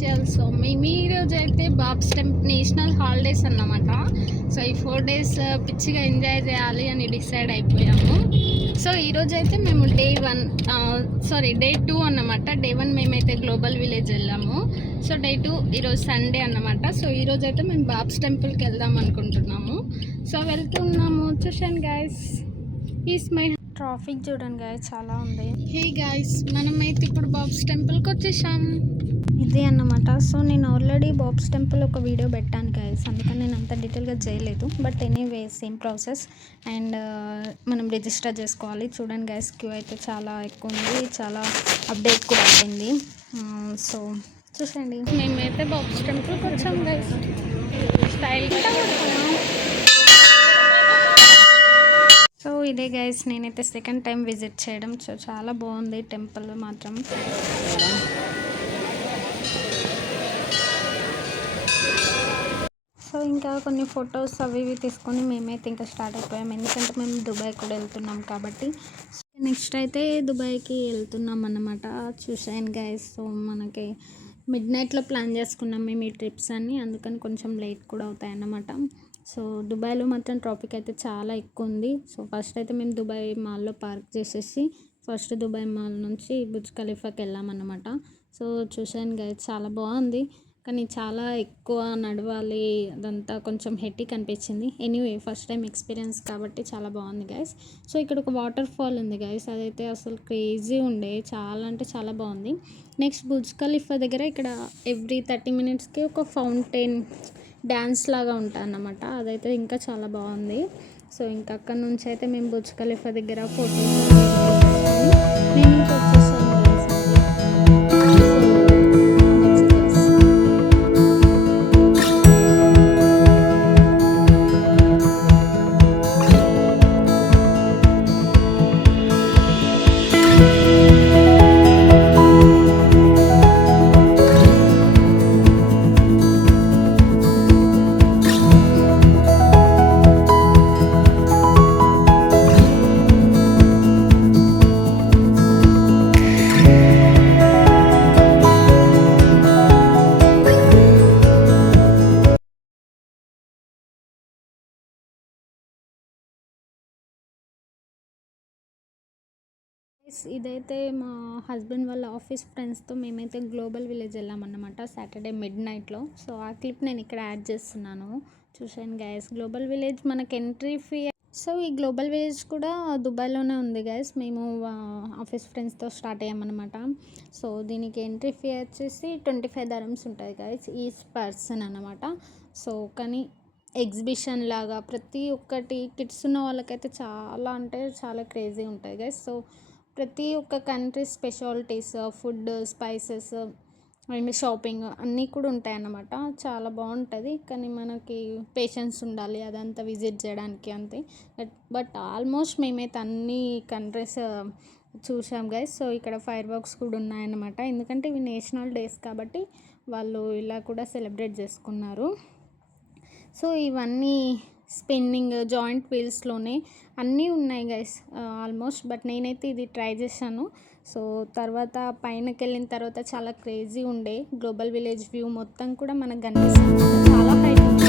Special. So మేము ఈరోజు అయితే బాబ్స్ నేషనల్ హాలిడేస్ అన్నమాట. సో ఈ 4 days పిచ్చిగా ఎంజాయ్ చేయాలి అని డిసైడ్ అయిపోయాము. సో ఈరోజు అయితే మేము డే 2 అన్నమాట. డే 1 మేమైతే గ్లోబల్ విలేజ్ వెళ్ళాము. సో డే 2 ఈరోజు సండే అన్నమాట. సో ఈరోజు అయితే మేము బాబ్స్ టెంపుల్కి వెళ్దాం అనుకుంటున్నాము. సో వెళ్తున్నాము, చూసాను గైస్. ఈస్ మై ట్రాఫిక్ చూడండి గైస్, చాలా ఉంది. హే గైస్, మనమైతే ఇప్పుడు బాబ్స్ టెంపుల్కి వచ్చేసాం. ఇదే అన్నమాట. సో నేను ఆల్రెడీ బాబ్స్ టెంపుల్ ఒక వీడియో పెట్టాను గైస్, అందుకని నేను అంత డీటెయిల్గా చేయలేదు. But anyway same process. And మనం రిజిస్టర్ చేసుకోవాలి. చూడండి గైస్, క్యూ అయితే చాలా ఎక్కువ ఉంది, చాలా అప్డేట్ కూడా అయిపోయింది. సో చూసండి, మేమైతే బాబ్స్ టెంపుల్కి వచ్చాం గైస్. స్టైల్గా సో ఇదే గైస్, నేనైతే సెకండ్ టైం విజిట్ చేయడం. సో చాలా బాగుంది టెంపుల్ మాత్రం. సో ఇంకా కొన్ని ఫొటోస్ అవి ఇవి తీసుకొని మేమైతే ఇంకా స్టార్ట్ అయిపోయాం, ఎందుకంటే మేము దుబాయ్ కూడా వెళ్తున్నాం కాబట్టి. నెక్స్ట్ అయితే దుబాయ్కి వెళ్తున్నాం అన్నమాట. చూసాను గైస్. సో మనకి మిడ్నైట్లో ప్లాన్ చేసుకున్నాం మేము ఈ ట్రిప్స్ అన్ని, అందుకని కొంచెం లేట్ కూడా అవుతాయి అన్నమాట. సో దుబాయ్లో మాత్రం ట్రాఫిక్ అయితే చాలా ఎక్కువ ఉంది. సో ఫస్ట్ అయితే మేము దుబాయ్ మాల్లో పార్క్ చేసేసి ఫస్ట్ దుబాయ్ మాల్ నుంచి బుర్జ్ ఖలీఫాకి వెళ్ళామన్నమాట. సో చూసాను గైస్, చాలా బాగుంది, కానీ చాలా ఎక్కువ నడవాలి, అదంతా కొంచెం హెట్టిక్ అనిపించింది. ఎనీవే ఫస్ట్ టైం ఎక్స్పీరియన్స్ కాబట్టి చాలా బాగుంది గైస్. సో ఇక్కడ ఒక వాటర్ ఫాల్ ఉంది గైస్, అదైతే అసలు క్రేజీ ఉండే, చాలా అంటే చాలా బాగుంది. నెక్స్ట్ బుర్జ్ ఖలీఫా దగ్గర ఇక్కడ ఎవ్రీ 30 minutesకి ఒక ఫౌంటైన్ డ్యాన్స్ లాగా ఉంటుంది అన్నమాట, అదైతే ఇంకా చాలా బాగుంది. సో ఇంకా అక్కడ నుంచి అయితే మేము బుర్జ్ ఖలీఫా దగ్గర ఫోటోస్ నేను ఇంకా వచ్చేసాను. ఇదైతే మా హస్బెండ్ వాళ్ళ ఆఫీస్ ఫ్రెండ్స్తో మేమైతే గ్లోబల్ విలేజ్ వెళ్ళామన్నమాట సాటర్డే మిడ్నైట్లో. సో ఆ క్లిప్ నేను ఇక్కడ యాడ్ చేస్తున్నాను, చూసాను గైస్. గ్లోబల్ విలేజ్ మనకి ఎంట్రీ ఫీ. సో ఈ గ్లోబల్ విలేజ్ కూడా దుబాయ్లోనే ఉంది గైస్. మేము ఆఫీస్ ఫ్రెండ్స్తో స్టార్ట్ అయ్యామన్నమాట. సో దీనికి ఎంట్రీ ఫీ వచ్చేసి 25 dirhams ఉంటుంది గైస్, ఈచ్ పర్సన్ అన్నమాట. సో కానీ ఎగ్జిబిషన్ లాగా ప్రతి ఒక్కటి కిడ్స్ ఉన్న వాళ్ళకైతే చాలా అంటే చాలా క్రేజీ ఉంటుంది గైస్. సో ప్రతి ఒక్క country specialities, food, spices and shopping అన్నీ కూడా ఉంటాయన్నమాట. చాలా బాగుంటుంది, కానీ మనకి పేషెన్స్ ఉండాలి అదంతా విజిట్ చేయడానికి అంతే. బట్ ఆల్మోస్ట్ మేమైతే అన్ని కంట్రీస్ చూసాం గైస్. సో ఇక్కడ ఫైర్ వర్క్స్ కూడా ఉన్నాయన్నమాట, ఎందుకంటే ఇవి నేషనల్ డేస్ కాబట్టి వాళ్ళు ఇలా కూడా సెలబ్రేట్ చేసుకున్నారు. సో ఇవన్నీ స్పిన్నింగ్ జాయింట్ వీల్స్లోనే అన్నీ ఉన్నాయి గైస్ ఆల్మోస్ట్. బట్ నేనైతే ఇది ట్రై చేశాను. సో తర్వాత పైనకి వెళ్ళిన తర్వాత చాలా క్రేజీ ఉండే, గ్లోబల్ విలేజ్ వ్యూ మొత్తం కూడా మనకు కనిపిస్తుంది, చాలా హైట్ ఉంది.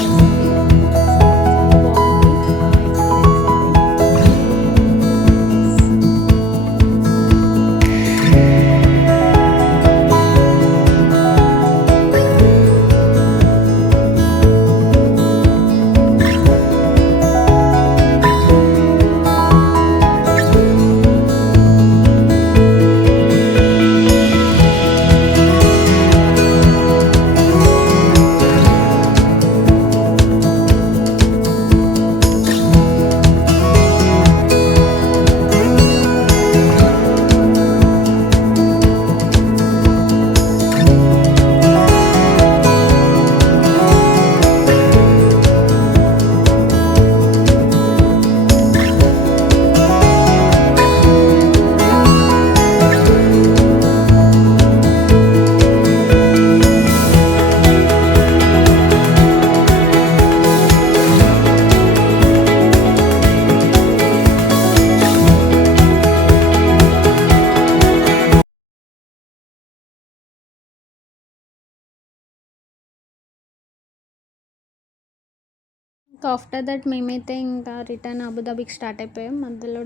ఆఫ్టర్ దట్ మేమైతే ఇంకా రిటర్న్ అబుదాబికి స్టార్ట్ అయిపోయాం. మధ్యలో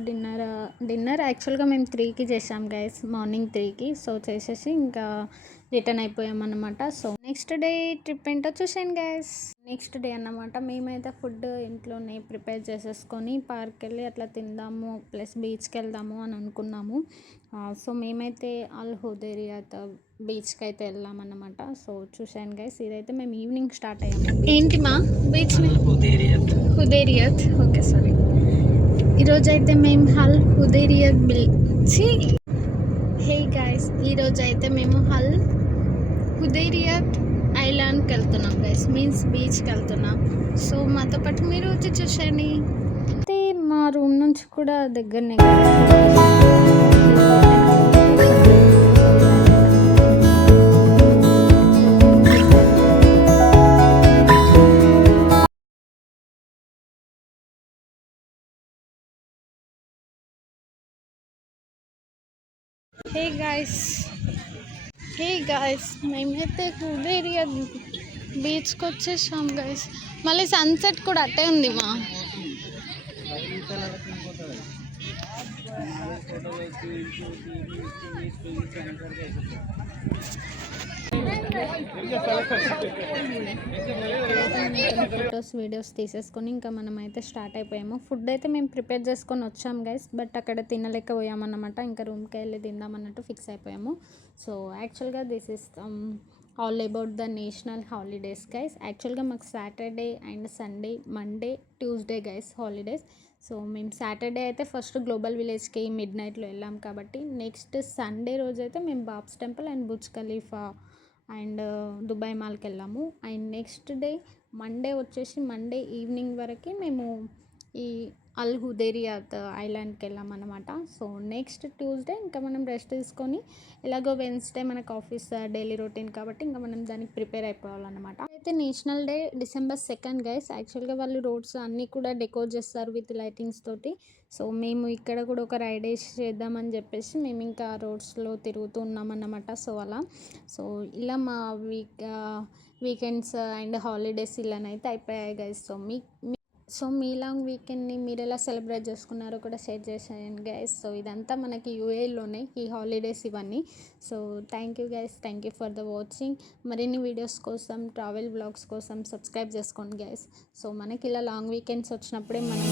డిన్నర్ యాక్చువల్గా మేము 3కి చేసాం గైస్, మార్నింగ్ 3కి. సో చేసేసి ఇంకా రిటర్న్ అయిపోయాం అన్నమాట. సో నెక్స్ట్ డే ట్రిప్ ఏంటో చూసాను గైస్. నెక్స్ట్ డే అన్నమాట మేమైతే ఫుడ్ ఇంట్లోనే ప్రిపేర్ చేసేసుకొని పార్క్ వెళ్ళి అట్లా తిందాము ప్లస్ బీచ్కి వెళ్దాము అని అనుకున్నాము. సో మేమైతే అల్ హుదైరియాత్ బీచ్కి అయితే వెళ్ళామన్నమాట. సో చూసాను గైస్, ఇదైతే మేము ఈవినింగ్ స్టార్ట్ అయ్యాము. ఏంటి మా బీచ్ హుదైరియాత్ ఓకే సారీ. ఈరోజు అయితే మేము హల్ హుదైరియాత్ బీచ్. హే గైస్, ఈరోజు అయితే మేము హల్ హుదైరియాత్ ఐలాండ్కి వెళ్తున్నాం గైస్, మీన్స్ బీచ్కి వెళ్తున్నాం. సో మాతో పాటు మీరు వచ్చి చూసేయండి. అయితే మా రూమ్ నుంచి కూడా దగ్గరనే హే గాయస్ మేమైతే హుదైరియా బీచ్కి వచ్చేసాం గైస్. మళ్ళీ సన్సెట్ కూడా అట్టే ఉంది మా. ఫొటోస్ వీడియోస్ తీసేసుకొని ఇంకా మనం అయితే స్టార్ట్ అయిపోయాము. ఫుడ్ అయితే మేము ప్రిపేర్ చేసుకొని వచ్చాము గైస్, బట్ అక్కడ తినలేకపోయామన్నమాట. ఇంకా రూమ్కి వెళ్ళి తిందామన్నట్టు ఫిక్స్ అయిపోయాము. సో యాక్చువల్గా this is all about the national holidays guys. యాక్చువల్గా మాకు Saturday and Sunday, Monday, Tuesday guys holidays. So మేము సాటర్డే అయితే ఫస్ట్ గ్లోబల్ విలేజ్కి మిడ్ నైట్లో వెళ్ళాం కాబట్టి, నెక్స్ట్ సండే రోజు అయితే మేము BAPS temple and Burj Khalifa and Dubai మాల్కి వెళ్ళాము. అండ్ నెక్స్ట్ డే మండే వచ్చేసి మండే ఈవినింగ్ వరకు మేము ఈ అల్ హుదైరియాత్ ఐలాండ్కి వెళ్ళామన్నమాట. సో నెక్స్ట్ ట్యూస్డే ఇంకా మనం రెస్ట్ తీసుకొని, ఎలాగో వెన్స్డే మనకు ఆఫీస్ డైలీ రొటీన్ కాబట్టి ఇంకా మనం దానికి ప్రిపేర్ అయిపోవాలన్నమాట. అయితే నేషనల్ డే December 2 గైస్. యాక్చువల్గా వాళ్ళు రోడ్స్ అన్నీ కూడా డెకోర్ చేస్తారు విత్ లైటింగ్స్ తోటి. సో మేము ఇక్కడ కూడా ఒక రైడ్ చేద్దామని చెప్పేసి మేము ఇంకా రోడ్స్లో తిరుగుతూ ఉన్నామన్నమాట. సో అలా ఇలా మా వీకెండ్స్ అండ్ హాలిడేస్ ఇలానైతే అయిపోయాయి గైస్. సో మీ లాంగ్ వీకెండ్ని మీరు ఎలా సెలబ్రేట్ చేసుకున్నారో కూడా షేర్ చేసేయండి గైస్. సో ఇదంతా మనకి యూఏలోనే ఈ హాలిడేస్ ఇవన్నీ. So thank you guys, thank you for the watching. మరిన్ని వీడియోస్ కోసం, ట్రావెల్ బ్లాగ్స్ కోసం సబ్స్క్రైబ్ చేసుకోండి గైస్. సో మనకి ఇలా లాంగ్ వీకెండ్స్ వచ్చినప్పుడే మనం